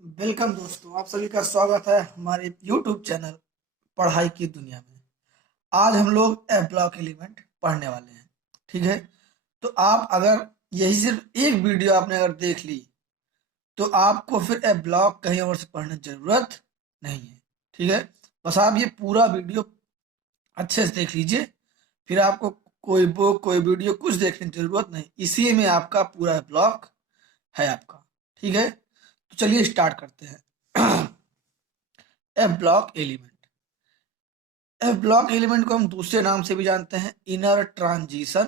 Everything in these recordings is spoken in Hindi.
वेलकम दोस्तों, आप सभी का स्वागत है हमारे YouTube चैनल पढ़ाई की दुनिया में। आज हम लोग एफ ब्लॉक एलिमेंट पढ़ने वाले हैं। ठीक है, तो आप अगर यही सिर्फ एक वीडियो आपने अगर देख ली तो आपको फिर एफ ब्लॉक कहीं और से पढ़ने की जरूरत नहीं है। ठीक है, बस आप ये पूरा वीडियो अच्छे से देख लीजिए, फिर आपको कोई बुक कोई वीडियो कुछ देखने की जरूरत नहीं, इसी में आपका पूरा ब्लॉक है आपका। ठीक है, तो चलिए स्टार्ट करते हैं। F block element. F block element को हम दूसरे नाम से भी जानते हैं, इनर ट्रांजिशन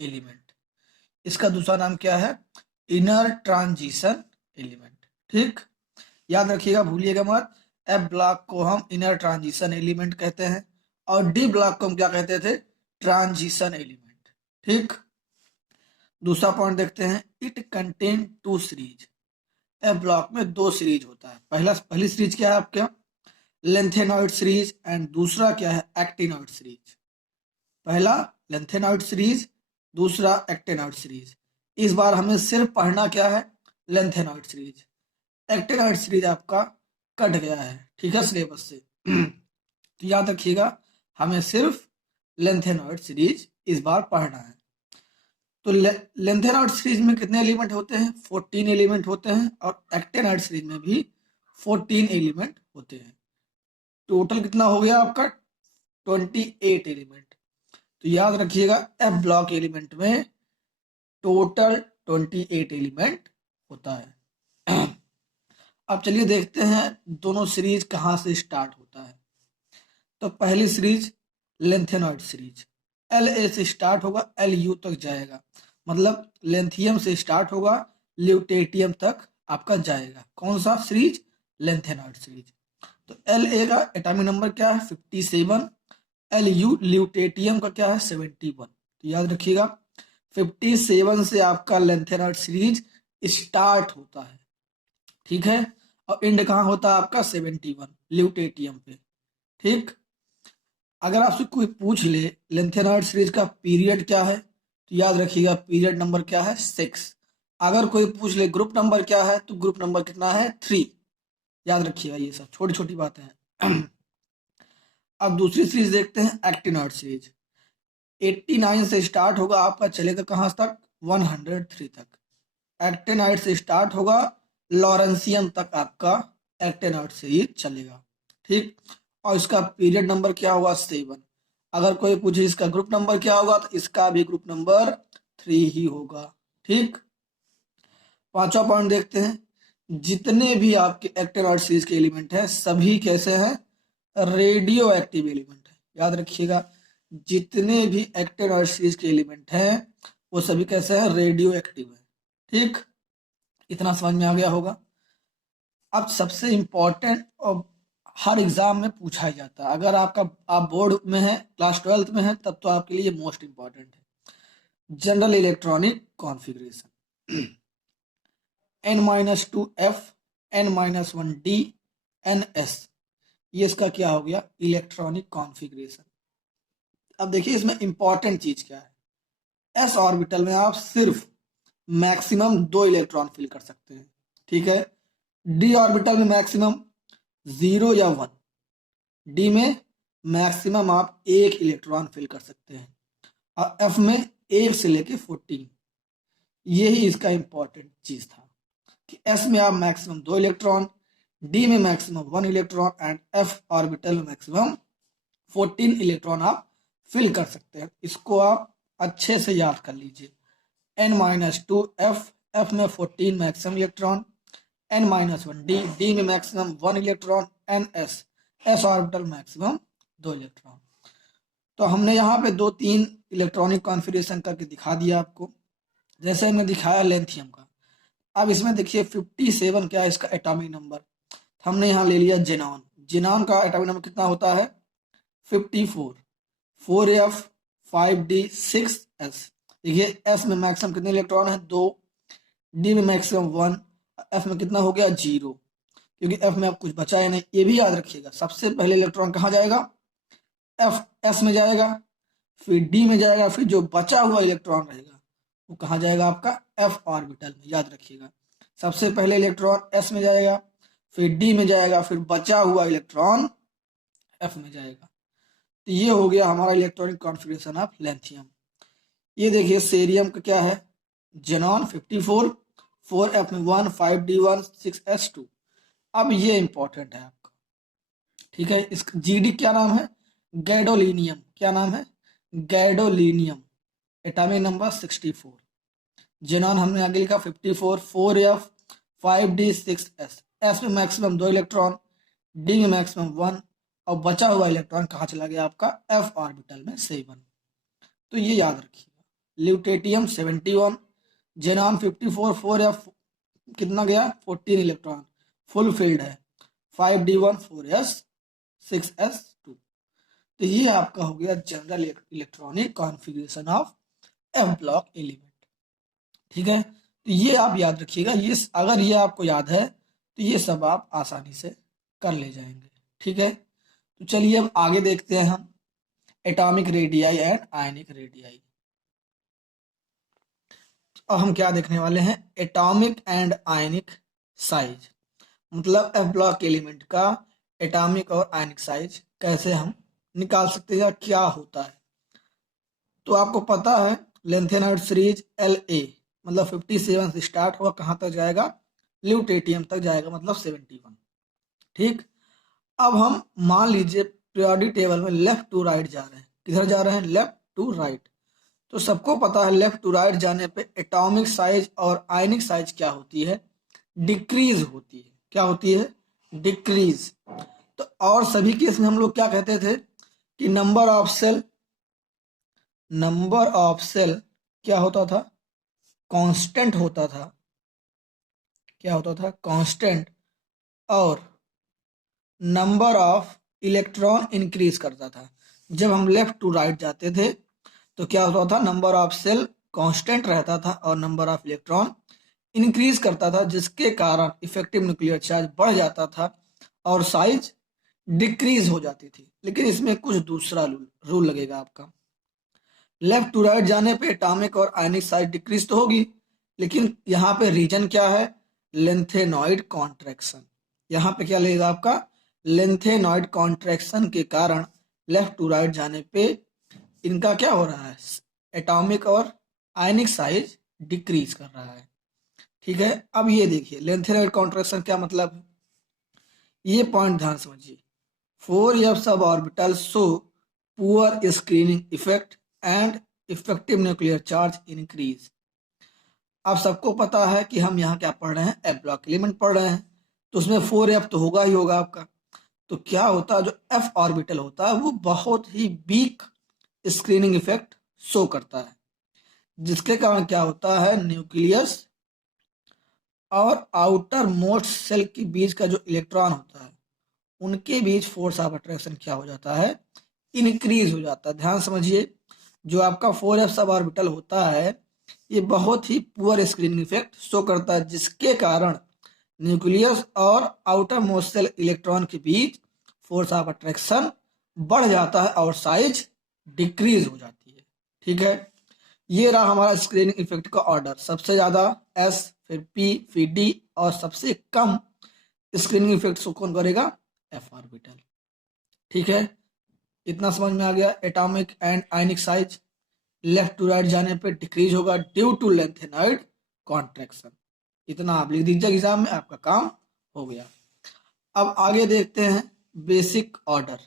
एलिमेंट। इसका दूसरा नाम क्या है? Inner transition element. ठीक, याद रखिएगा, भूलिएगा मत। एफ ब्लॉक को हम इनर ट्रांजिशन एलिमेंट कहते हैं और डी ब्लॉक को हम क्या कहते थे? Transition element. ठीक, दूसरा पॉइंट देखते हैं, it contain two series. F block में दो सीरीज होता है। पहली सीरीज क्या है आपके? लेंथेनॉइड सीरीज एंड दूसरा क्या है? Actinoid series. पहला लेंथेनॉइड सीरीज, दूसरा एक्टिनॉइड सीरीज। इस बार हमें सिर्फ पढ़ना क्या है? Lanthanoid series. एक्टिनॉइड सीरीज आपका कट गया है, ठीक है, सिलेबस से। तो याद रखिएगा, हमें सिर्फ लेंथेनॉइड सीरीज इस बार पढ़ना है। तो लेंथेनॉइड सीरीज में कितने एलिमेंट होते हैं? 14 एलिमेंट होते हैं और एक्टिनॉइड सीरीज में भी 14 एलिमेंट होते हैं। टोटल कितना हो गया आपका? 28 एलिमेंट। तो याद रखिएगा, एफ ब्लॉक एलिमेंट में टोटल 28 एलिमेंट होता है। अब चलिए देखते हैं दोनों सीरीज कहाँ से स्टार्ट होता है। तो पहली series lanthanoid series, L A से स्टार्ट होगा, एल यू तक जाएगा, मतलब लेंथियम से स्टार्ट होगा, ल्यूटेटियम तक आपका जाएगा। कौन सा सीरीज? Lanthanoid series. तो एल ए का एटॉमिक नंबर क्या है? 57। एल यू ल्यूटेटियम का क्या है? 71। तो याद रखिएगा, 57 से आपका लेंथेनॉइड सीरीज स्टार्ट होता है। ठीक है, और एंड कहाँ होता है आपका? 71 ल्यूटेटियम पे। ठीक, अगर आपसे कोई पूछ ले लेंथेनॉइड सीरीज का पीरियड क्या है, तो याद रखिएगा पीरियड नंबर क्या है? 6। अगर कोई पूछ ले ग्रुप नंबर क्या है, तो ग्रुप नंबर कितना है? 3। याद रखिएगा, ये सब छोटी छोटी बातें हैं। अब दूसरी सीरीज देखते हैं, एक्टिनॉइड सीरीज। 89 से स्टार्ट होगा आपका, चलेगा कहाँ तक? 103 तक। एक्टिनॉइड से स्टार्ट होगा, लॉरेंसियम तक आपका एक्टिनॉइड सीरीज चलेगा। ठीक, और इसका पीरियड नंबर क्या होगा? 7। अगर कोई पूछे इसका ग्रुप नंबर क्या होगा, तो इसका भी ग्रुप नंबर 3 ही होगा। ठीक, पांचवा पॉइंट देखते हैं, जितने भी आपके एक्टिनॉइड सीरीज के एलिमेंट हैं सभी कैसे हैं? रेडियो एक्टिव एलिमेंट है। याद रखिएगा, जितने भी एक्टिनॉइड सीरीज के एलिमेंट हैं वो सभी कैसे हैं? रेडियो एक्टिव है। ठीक, इतना समझ में आ गया होगा। अब सबसे इंपॉर्टेंट और हर एग्जाम में पूछा ही जाता है, अगर आप बोर्ड में है, क्लास 12th में है, तब तो आपके लिए मोस्ट इंपॉर्टेंट है, general electronic configuration. n-2f, n-1d, ns, ये इसका क्या हो गया? Electronic configuration. अब देखिए इसमें इंपॉर्टेंट चीज क्या है। एस ऑर्बिटल में आप सिर्फ मैक्सिमम 2 इलेक्ट्रॉन फिल कर सकते हैं। ठीक है, डी ऑर्बिटल में मैक्सिमम 0 या 1, डी में मैक्सिमम आप 1 इलेक्ट्रॉन फिल कर सकते हैं, और एफ में 1 से लेके 14। यही इसका इंपॉर्टेंट चीज था कि एस में आप मैक्सिमम 2 इलेक्ट्रॉन, डी में maximum 1 electron and F orbital में मैक्सिमम 14 इलेक्ट्रॉन आप फिल कर सकते हैं। इसको आप अच्छे से याद कर लीजिए। n-2f, f में 14 maximum electron, n-1 d, d में maximum 1 electron, ns, s orbital maximum 2 electron. तो हमने यहाँ पे 2-3 इलेक्ट्रॉनिक कॉन्फ़िगरेशन करके दिखा दिया आपको, जैसे हमने दिखाया लेंथियम का। अब इसमें देखिए 57 क्या है इसका एटॉमिक नंबर। हमने यहाँ ले लिया जेनॉन। जेनॉन का एटॉमिक नंबर कितना होता है? 54। 4f, 5d, 6s। देखिए एस में मैक्सिमम कितने इलेक्ट्रॉन है? 2, डी में मैक्सिमम 1, एफ में कितना हो गया? 0, क्योंकि एफ में अब कुछ बचा है नहीं। ये भी याद रखिएगा, सबसे पहले इलेक्ट्रॉन कहाँ जाएगा? एफ एस में जाएगा, फिर डी में जाएगा, फिर जो बचा हुआ इलेक्ट्रॉन रहेगा वो कहाँ जाएगा? आपका एफ ऑर्बिटल में। याद रखिएगा, सबसे पहले इलेक्ट्रॉन एस में जाएगा, फिर डी में जाएगा, फिर बचा हुआ इलेक्ट्रॉन एफ में जाएगा। तो ये हो गया हमारा इलेक्ट्रॉनिक कॉन्फ़िगरेशन ऑफ लिथियम। ये देखिए सीरियम का क्या है, जेनॉन 54, 4f में 1, 5d1, 6s2। अब ये इंपॉर्टेंट है आपका, ठीक है। इसका जीडी क्या नाम है, गैडोलीनियम। क्या नाम है, गैडोलीनियम। Atomic number 64। जेनॉन हमने आगे लिखा 54, 4f, 5d, 6s। एस में मैक्सिमम 2 इलेक्ट्रॉन, डी में मैक्सिमम 1, और बचा हुआ इलेक्ट्रॉन कहाँ चला गया आपका, एफ ऑर्बिटल में 7। तो ये याद रखिएगा। ल्यूटेटियम 71, जेनॉन 54, 4f कितना गया, 14 इलेक्ट्रॉन, फुल फील्ड है। 5d1, 4s, 6s2। तो ये आपका हो गया general electronic configuration of F block element, ठीक है। तो ये आप याद रखिएगा। ये अगर ये आपको याद है तो ये सब आप आसानी से कर ले जाएंगे, ठीक है। तो चलिए अब आगे देखते हैं हम atomic radii and ionic radii. अब हम क्या देखने वाले हैं, एटॉमिक एंड आयनिक साइज, मतलब एफ ब्लॉक एलिमेंट का एटॉमिक और आयनिक साइज कैसे हम निकाल सकते हैं या क्या होता है। तो आपको पता है लेंथेनाइड सीरीज LA मतलब 57 से स्टार्ट होगा, कहाँ तक जाएगा, ल्यूटेटियम तक जाएगा, मतलब 71, ठीक। अब हम मान लीजिए पीरियोडिक टेबल में लेफ्ट टू राइट जा रहे हैं। किधर जा रहे हैं, लेफ्ट टू राइट। तो सबको पता है लेफ्ट टू राइट जाने पे एटॉमिक साइज और आयनिक साइज क्या होती है, डिक्रीज होती है। क्या होती है, डिक्रीज। तो और सभी केस में हम लोग क्या कहते थे कि नंबर ऑफ सेल क्या होता था, कांस्टेंट होता था। क्या होता था, कांस्टेंट। और नंबर ऑफ इलेक्ट्रॉन इंक्रीज करता था। जब हम लेफ्ट टू राइट जाते थे तो क्या होता था, नंबर ऑफ सेल कांस्टेंट रहता था और नंबर ऑफ इलेक्ट्रॉन इंक्रीज करता था, जिसके कारण इफेक्टिव न्यूक्लियर चार्ज बढ़ जाता था और साइज डिक्रीज हो जाती थी। लेकिन इसमें कुछ दूसरा रूल लगेगा आपका। लेफ्ट टू राइट जाने पे एटॉमिक और आयनिक साइज डिक्रीज तो होगी, लेकिन यहाँ पे रीजन क्या है, लेंथेनॉइड कॉन्ट्रैक्शन। यहाँ पे क्या लगेगा आपका, लेंथेनॉइड कॉन्ट्रैक्शन के कारण लेफ्ट टू राइट जाने पे इनका क्या हो रहा है, एटॉमिक और आयनिक साइज डिक्रीज कर रहा है, ठीक है। अब ये देखिए लेंथेनॉइड कॉन्ट्रैक्शन क्या मतलब है, ये पॉइंट ध्यान समझिए। 4f sub orbital show poor screening effect and effective nuclear charge increase. आप सबको पता है कि हम यहाँ क्या पढ़ रहे हैं, एफ ब्लॉक एलिमेंट पढ़ रहे हैं, तो उसमें 4f तो होगा ही होगा आपका। तो क्या होता है, जो एफ ऑर्बिटल होता है वो बहुत ही वीक स्क्रीनिंग इफेक्ट शो करता है, जिसके कारण क्या होता है, न्यूक्लियस और आउटर मोस्ट सेल के बीच का जो इलेक्ट्रॉन होता है उनके बीच फोर्स ऑफ अट्रैक्शन क्या हो जाता है, इंक्रीज हो जाता है। ध्यान समझिए, जो आपका 4f सब ऑर्बिटल होता है ये बहुत ही पुअर स्क्रीनिंग इफेक्ट शो करता है, जिसके कारण न्यूक्लियस और आउटर मोस्ट सेल इलेक्ट्रॉन के बीच फोर्स ऑफ अट्रैक्शन बढ़ जाता है और साइज डिक्रीज हो जाती है, ठीक है। ये रहा हमारा स्क्रीनिंग इफेक्ट का ऑर्डर, सबसे ज्यादा S, फिर P, फिर D, और सबसे कम स्क्रीनिंग इफेक्ट शो कौन करेगा, एफ ऑर्बिटल, ठीक है। इतना समझ में आ गया। Atomic and ionic size left to right जाने पे डिक्रीज होगा ड्यू टू लेंथेनॉइड कॉन्ट्रैक्शन। इतना आप लिख दीजिए एग्जाम में, आपका काम हो गया। अब आगे देखते हैं बेसिक ऑर्डर।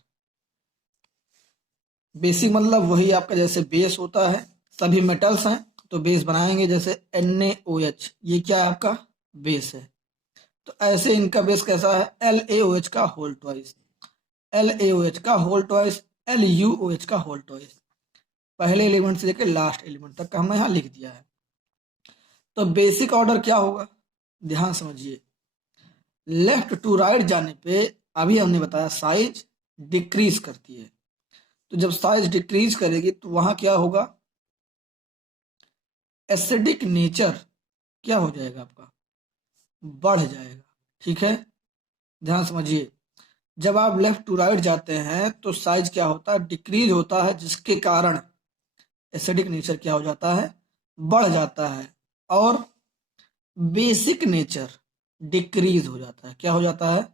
बेसिक मतलब वही आपका जैसे बेस होता है, सभी मेटल्स हैं तो बेस बनाएंगे, जैसे NaOH ये क्या है आपका बेस है। तो ऐसे इनका बेस कैसा है, LaOH का होल ट्वाइस, LaOH का होल ट्वाइस, LuOH का होल ट्वाइस। पहले एलिमेंट से लेकर लास्ट एलिमेंट तक का हमने यहाँ लिख दिया है। तो बेसिक ऑर्डर क्या होगा, ध्यान समझिए। लेफ्ट टू राइट जाने पे अभी हमने बताया साइज डिक्रीज करती है, तो जब साइज डिक्रीज करेगी तो वहां क्या होगा, एसिडिक नेचर क्या हो जाएगा आपका, बढ़ जाएगा, ठीक है। ध्यान समझिए, जब आप लेफ्ट टू राइट जाते हैं तो साइज क्या होता है, डिक्रीज होता है, जिसके कारण एसिडिक नेचर क्या हो जाता है, बढ़ जाता है। और बेसिक नेचर डिक्रीज हो जाता है। क्या हो जाता है?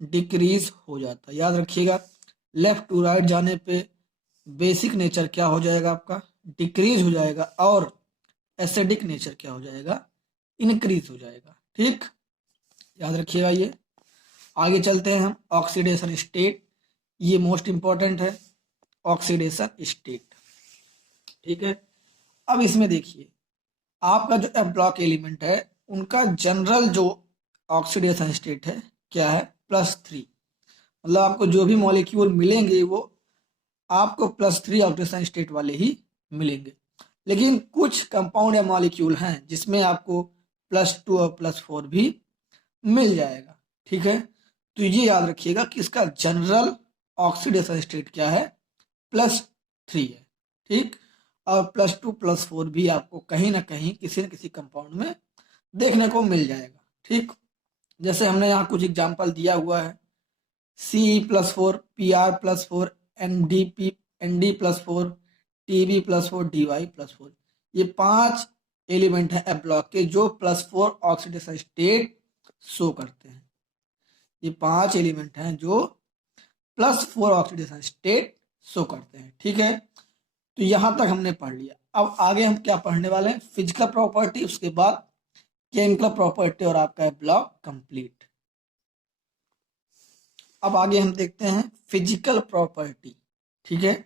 डिक्रीज हो जाता है। याद रखिएगा, लेफ्ट टू राइट जाने पे बेसिक नेचर क्या हो जाएगा आपका? डिक्रीज हो जाएगा, और एसिडिक नेचर क्या हो जाएगा? इंक्रीज हो जाएगा। ठीक, याद रखिएगा ये। आगे चलते हैं हम, ऑक्सीडेशन स्टेट, ये मोस्ट इंपॉर्टेंट है, ऑक्सीडेशन स्टेट। ठीक है, अब इसमें देखिए, आपका जो एफ ब्लॉक एलिमेंट है उनका जनरल जो ऑक्सीडेशन स्टेट है क्या है? +3। मतलब आपको जो भी मॉलिक्यूल मिलेंगे वो आपको +3 ऑक्सीडेशन स्टेट वाले ही मिलेंगे। लेकिन कुछ कंपाउंड या मॉलिक्यूल हैं जिसमें आपको +2 और +4 भी मिल जाएगा। ठीक है, तो ये याद रखिएगा कि इसका जनरल ऑक्सीडेशन स्टेट क्या है? +3 है। ठीक, और +2 +4 भी आपको कहीं ना कहीं किसी न किसी कंपाउंड में देखने को मिल जाएगा। ठीक, जैसे हमने यहाँ कुछ एग्जांपल दिया हुआ है, Ce+4, Pr+4, Nd+4, Tb+4, Dy+4, ये 5 एलिमेंट हैं एफ ब्लॉक के जो +4 ऑक्सीडेशन स्टेट शो करते हैं। ये 5 एलिमेंट हैं जो +4 ऑक्सीडेशन स्टेट शो करते हैं। ठीक है, तो यहां तक हमने पढ़ लिया। अब आगे हम क्या पढ़ने वाले हैं? फिजिकल प्रॉपर्टी, उसके बाद केमिकल प्रॉपर्टी, और आपका ब्लॉक कंप्लीट। अब आगे हम देखते हैं फिजिकल प्रॉपर्टी। ठीक है,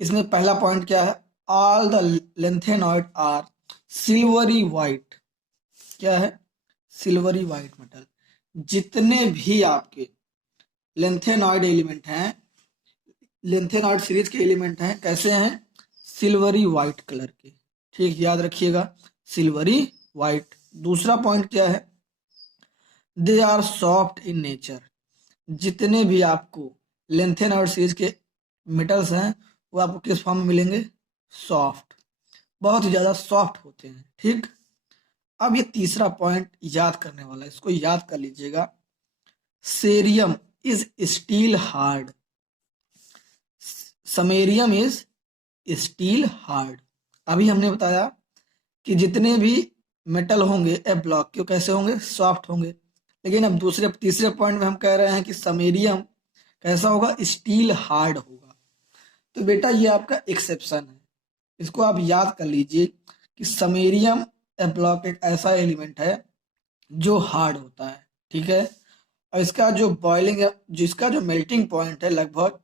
इसमें पहला पॉइंट क्या है? All the lanthanoid are silvery white. क्या है? Silvery white metal. जितने भी आपके लेंथेनॉइड एलिमेंट हैं, लेंथेनॉइड सीरीज के एलिमेंट हैं, कैसे हैं? सिल्वरी वाइट कलर के। ठीक, याद रखिएगा, सिल्वरी वाइट। दूसरा पॉइंट क्या है? They are soft in nature. जितने भी आपको लेंथेनॉइड सीरीज के मेटल्स हैं वो आपको किस फॉर्म में मिलेंगे? सॉफ्ट, बहुत ही ज्यादा सॉफ्ट होते हैं। ठीक, अब ये तीसरा पॉइंट याद करने वाला है, इसको याद कर लीजिएगा। Cerium is steel hard. Samarium is steel hard. अभी हमने बताया कि जितने भी मेटल होंगे एफ ब्लॉक के, कैसे होंगे? सॉफ्ट होंगे। लेकिन अब तीसरे पॉइंट में हम कह रहे हैं कि समेरियम कैसा होगा? स्टील हार्ड होगा। तो बेटा ये आपका एक्सेप्शन है, इसको आप याद कर लीजिए कि समेरियम एफ ब्लॉक एक ऐसा एलिमेंट है जो हार्ड होता है। ठीक है, और इसका जो बॉइलिंग है, जिसका जो मेल्टिंग पॉइंट है लगभग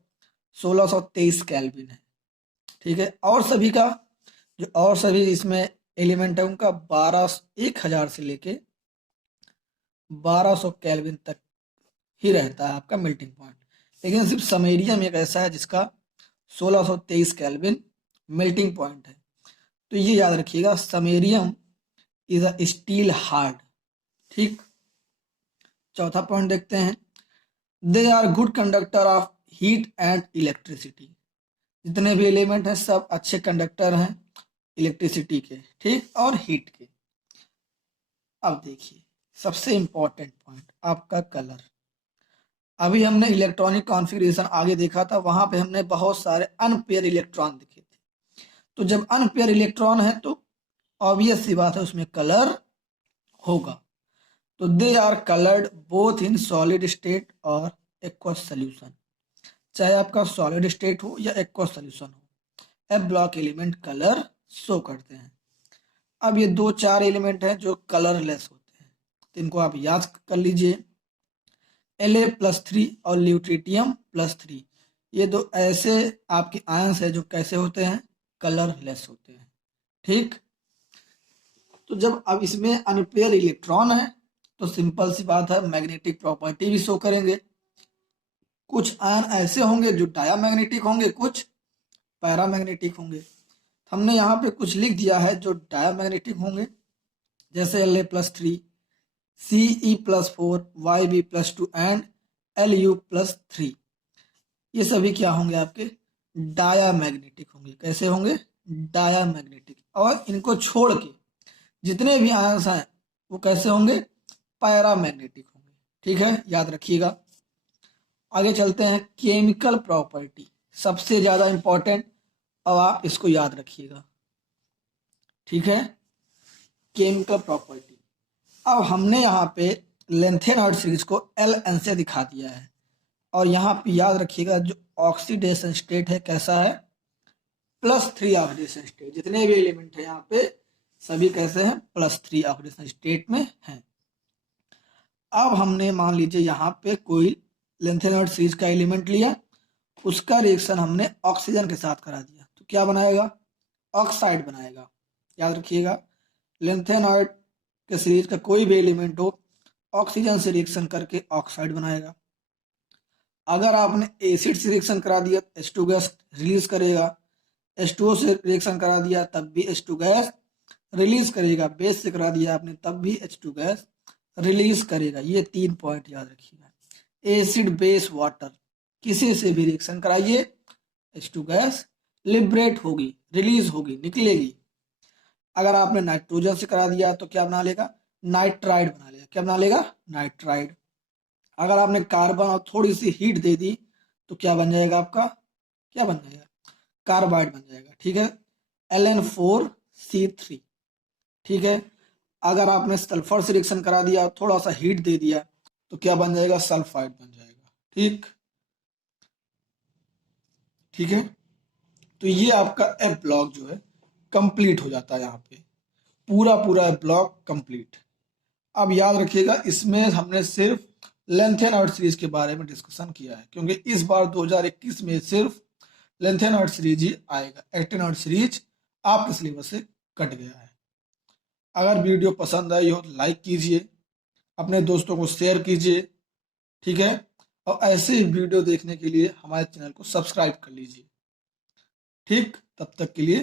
1623 केल्विन है। ठीक है, और सभी का जो और सभी इसमें एलिमेंट है उनका 1000 से लेके 1200 केल्विन तक ही रहता है आपका मेल्टिंग पॉइंट। लेकिन सिर्फ समेरियम एक ऐसा है जिसका 1623 केल्विन मेल्टिंग पॉइंट है। तो ये याद रखिएगा, samarium is a steel hard. ठीक, चौथा पॉइंट देखते हैं। They are good conductor of heat and electricity. जितने भी एलिमेंट हैं सब अच्छे कंडक्टर हैं इलेक्ट्रिसिटी के, ठीक, और हीट के। अब देखिए सबसे इंपॉर्टेंट पॉइंट, आपका कलर। अभी हमने इलेक्ट्रॉनिक कॉन्फ़िगरेशन आगे देखा था, वहां पे हमने बहुत सारे अनपेयर इलेक्ट्रॉन देखे थे। तो जब अनपेयर इलेक्ट्रॉन है तो ऑब्वियस सी बात है उसमें कलर होगा। तो they are coloured both in solid state और एक्वस सोल्यूशन। चाहे आपका सॉलिड स्टेट हो या एक्वस सोल्यूशन हो, F block element colour show करते हैं। अब ये 2-4 एलिमेंट हैं जो कलरलेस होते हैं, तो इनको आप याद कर लीजिए। La+3 और ल्यूट्रिटियम+3, ये दो ऐसे आपके आयंस है जो कैसे होते हैं? कलरलेस होते हैं। ठीक, तो जब अब इसमें अनपेयर इलेक्ट्रॉन है तो सिंपल सी बात है मैग्नेटिक प्रॉपर्टी भी शो करेंगे। कुछ आयन ऐसे होंगे जो डायामैग्नेटिक होंगे, कुछ पैरामैग्नेटिक होंगे। हमने यहाँ पे कुछ लिख दिया है जो डायामैग्नेटिक होंगे, जैसे La+3, Ce+4, Yb+2 and Lu+3। ये सभी क्या होंगे? आपके डायामैग्नेटिक होंगे। कैसे होंगे? डायामैग्नेटिक। और इनको छोड़ के जितने भी आयंस हैं वो कैसे होंगे? पैरामैग्नेटिक होंगे। ठीक है, याद रखिएगा। आगे चलते हैं, केमिकल प्रॉपर्टी, सबसे ज्यादा इंपॉर्टेंट। अब आप इसको याद रखिएगा। ठीक है, केमिकल प्रॉपर्टी। अब हमने यहाँ पे लेंथेनॉइड सीरीज को Ln से दिखा दिया है। और यहाँ पे याद रखिएगा जो ऑक्सीडेशन स्टेट है कैसा है, +3 ऑक्सीडेशन स्टेट। जितने भी एलिमेंट है यहाँ पे सभी कैसे हैं, +3 ऑक्सीडेशन स्टेट में हैं। अब हमने मान लीजिए यहाँ पे कोई लेंथेनॉइड सीरीज का एलिमेंट लिया, उसका रिएक्शन हमने ऑक्सीजन के साथ करा दिया, तो क्या बनाएगा, ऑक्साइड बनाएगा। याद रखिएगा लेंथेनॉइड के सीरीज का कोई भी एलिमेंट हो ऑक्सीजन से रिएक्शन करके ऑक्साइड बनाएगा। अगर आपने एसिड से रिएक्शन करा दिया H2 गैस रिलीज करेगा, H2O से रिएक्शन करा दिया तब भी H2 गैस रिलीज करेगा, बेस से करा दिया आपने तब भी H2 गैस रिलीज करेगा। ये 3 पॉइंट याद रखिएगा। एसिड बेस वाटर किसी से भी रिएक्शन कराइए H2 गैस लिबरेट होगी, रिलीज होगी, निकलेगी। अगर आपने नाइट्रोजन से करा दिया तो क्या बना लेगा, नाइट्राइड बना लेगा। क्या बना लेगा, नाइट्राइड। अगर आपने कार्बन और थोड़ी सी हीट दे दी तो क्या बन जाएगा आपका, क्या बन जाएगा, कार्बाइड बन जाएगा। ठीक है, Ln4C3। ठीक है, अगर आपने सल्फर से रिएक्शन करा दिया थोड़ा सा हीट दे दिया तो क्या बन जाएगा, सल्फाइड बन जाएगा। ठीक है, तो ये आपका एफ ब्लॉक जो है कंप्लीट हो जाता है। यहाँ पे पूरा ब्लॉक कंप्लीट। अब याद रखिएगा इसमें हमने सिर्फ लेंथेनॉइड सीरीज के बारे में डिस्कशन किया है, क्योंकि इस बार 2021 में सिर्फ लेंथेनॉइड सीरीज ही आएगा, एक्टिनॉइड सीरीज आपके सिलेबस से कट गया है। अगर वीडियो पसंद आई हो तो लाइक कीजिए, अपने दोस्तों को शेयर कीजिए। ठीक है, और ऐसे ही वीडियो देखने के लिए हमारे चैनल को सब्सक्राइब कर लीजिए। ठीक, तब तक के लिए